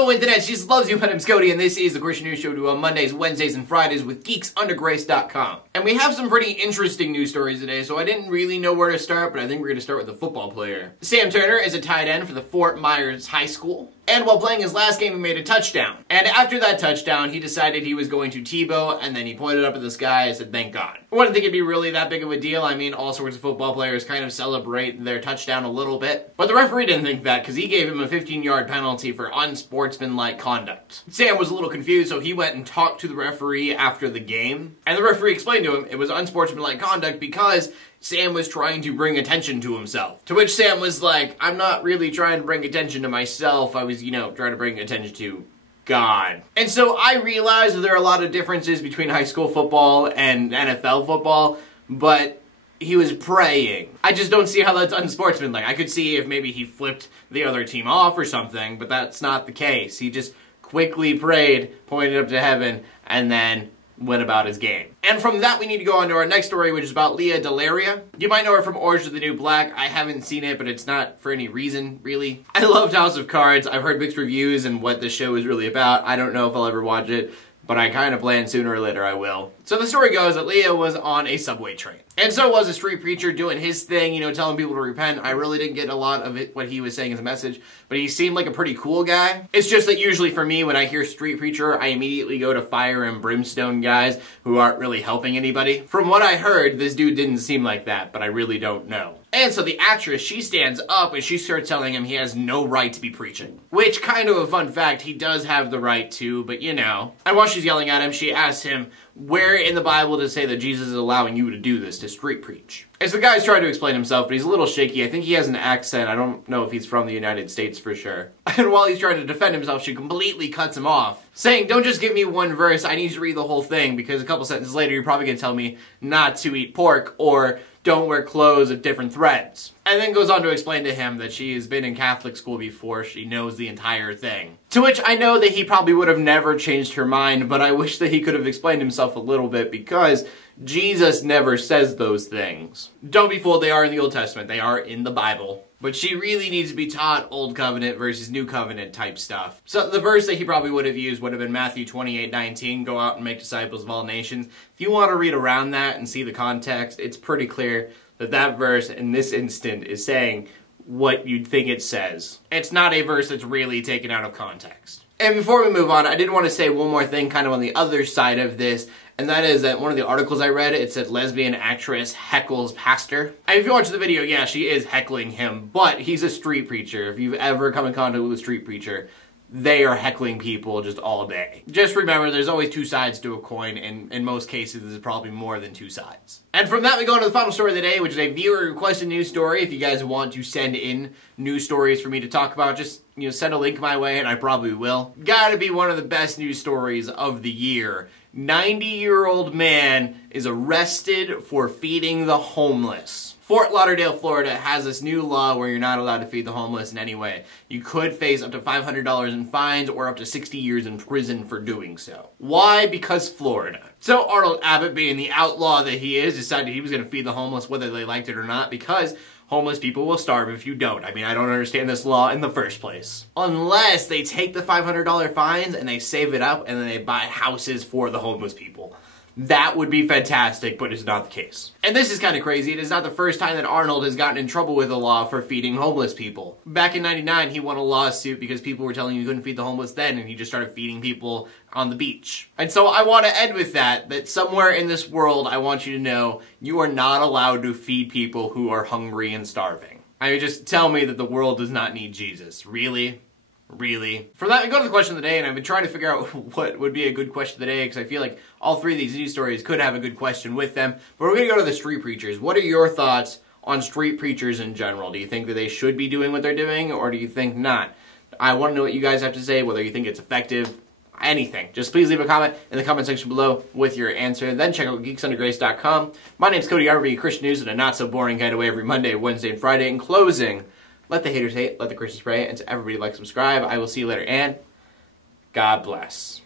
Hello Internet, Jesus loves you, my name's Cody, and this is the Christian News Show do on Mondays, Wednesdays, and Fridays with geeksundergrace.com. And we have some pretty interesting news stories today, so I didn't really know where to start, but I think we're going to start with a football player. Sam Turner is a tight end for the Fort Myers High School. And while playing his last game, he made a touchdown. And after that touchdown, he decided he was going to Tebow, and then he pointed up at the sky and said, thank God. I wouldn't think it'd be really that big of a deal. I mean, all sorts of football players kind of celebrate their touchdown a little bit. But the referee didn't think that, because he gave him a 15-yard penalty for unsportsmanlike conduct. Sam was a little confused, so he went and talked to the referee after the game. And the referee explained to him it was unsportsmanlike conduct because Sam was trying to bring attention to himself. To which Sam was like, I'm not really trying to bring attention to myself. I was, trying to bring attention to God. And so I realized that there are a lot of differences between high school football and NFL football, but he was praying. I just don't see how that's unsportsmanlike. I could see if maybe he flipped the other team off or something, but that's not the case. He just quickly prayed, pointed up to heaven, and then went about his game. And from that, we need to go on to our next story, which is about Leah Delaria. You might know her from Orange is the New Black. I haven't seen it, but it's not for any reason, really. I loved House of Cards. I've heard mixed reviews and what the show is really about. I don't know if I'll ever watch it, but I kind of plan sooner or later I will. So the story goes that Leah was on a subway train. And so was a street preacher doing his thing, telling people to repent. I really didn't get a lot of it, what he was saying as a message, but he seemed like a pretty cool guy. It's just that usually for me, when I hear street preacher, I immediately go to fire and brimstone guys who aren't really helping anybody. From what I heard, this dude didn't seem like that, but I really don't know. And so the actress, she stands up and she starts telling him he has no right to be preaching. Which, kind of a fun fact, he does have the right to, but And while she's yelling at him, she asks him, where in the Bible does it say that Jesus is allowing you to do this, to street preach? As the guy's trying to explain himself, but he's a little shaky. I think he has an accent. I don't know if he's from the United States for sure. And while he's trying to defend himself, she completely cuts him off, saying, don't just give me one verse, I need to read the whole thing, because a couple sentences later you're probably going to tell me not to eat pork, or don't wear clothes of different threads. And then goes on to explain to him that she has been in Catholic school before, she knows the entire thing. To which I know that he probably would have never changed her mind, but I wish that he could have explained himself a little bit, because Jesus never says those things. Don't be fooled, they are in the Old Testament, they are in the Bible. But she really needs to be taught Old Covenant versus New Covenant type stuff. So the verse that he probably would have used would have been Matthew 28:19, go out and make disciples of all nations. If you want to read around that and see the context, it's pretty clear that that verse in this instant is saying what you'd think it says. It's not a verse that's really taken out of context. And before we move on, I did want to say one more thing kind of on the other side of this, and that is that one of the articles I read, it said lesbian actress heckles pastor. And if you watch the video, yeah, she is heckling him, but he's a street preacher. If you've ever come in contact with a street preacher, they are heckling people just all day. Just remember, there's always two sides to a coin, and in most cases, there's probably more than two sides. And from that, we go on to the final story of the day, which is a viewer-requested news story. If you guys want to send in news stories for me to talk about, just send a link my way, and I probably will. Gotta be one of the best news stories of the year. 90-year-old man is arrested for feeding the homeless. Fort Lauderdale, Florida has this new law where you're not allowed to feed the homeless in any way. You could face up to $500 in fines or up to 60 years in prison for doing so. Why? Because Florida. So Arnold Abbott, being the outlaw that he is, decided he was going to feed the homeless whether they liked it or not, because homeless people will starve if you don't. I mean, I don't understand this law in the first place. Unless they take the $500 fines and they save it up and then they buy houses for the homeless people. That would be fantastic, but it's not the case. And this is kind of crazy. It is not the first time that Arnold has gotten in trouble with the law for feeding homeless people. Back in '99, he won a lawsuit because people were telling him you couldn't feed the homeless then, and he just started feeding people on the beach. And so I want to end with that somewhere in this world, I want you to know you are not allowed to feed people who are hungry and starving. I mean, just tell me that the world does not need Jesus. Really? Really? From that, we go to the question of the day, and I've been trying to figure out what would be a good question of the day, because I feel like all three of these news stories could have a good question with them. But we're going to go to the street preachers. What are your thoughts on street preachers in general? Do you think that they should be doing what they're doing, or do you think not? I want to know what you guys have to say, whether you think it's effective, anything. Just please leave a comment in the comment section below with your answer. Then check out geeksundergrace.com. My name's Cody, Armour, Christian news and a not-so-boring guide away every Monday, Wednesday, and Friday. In closing, let the haters hate, let the Christians pray, and to everybody like, subscribe. I will see you later, and God bless.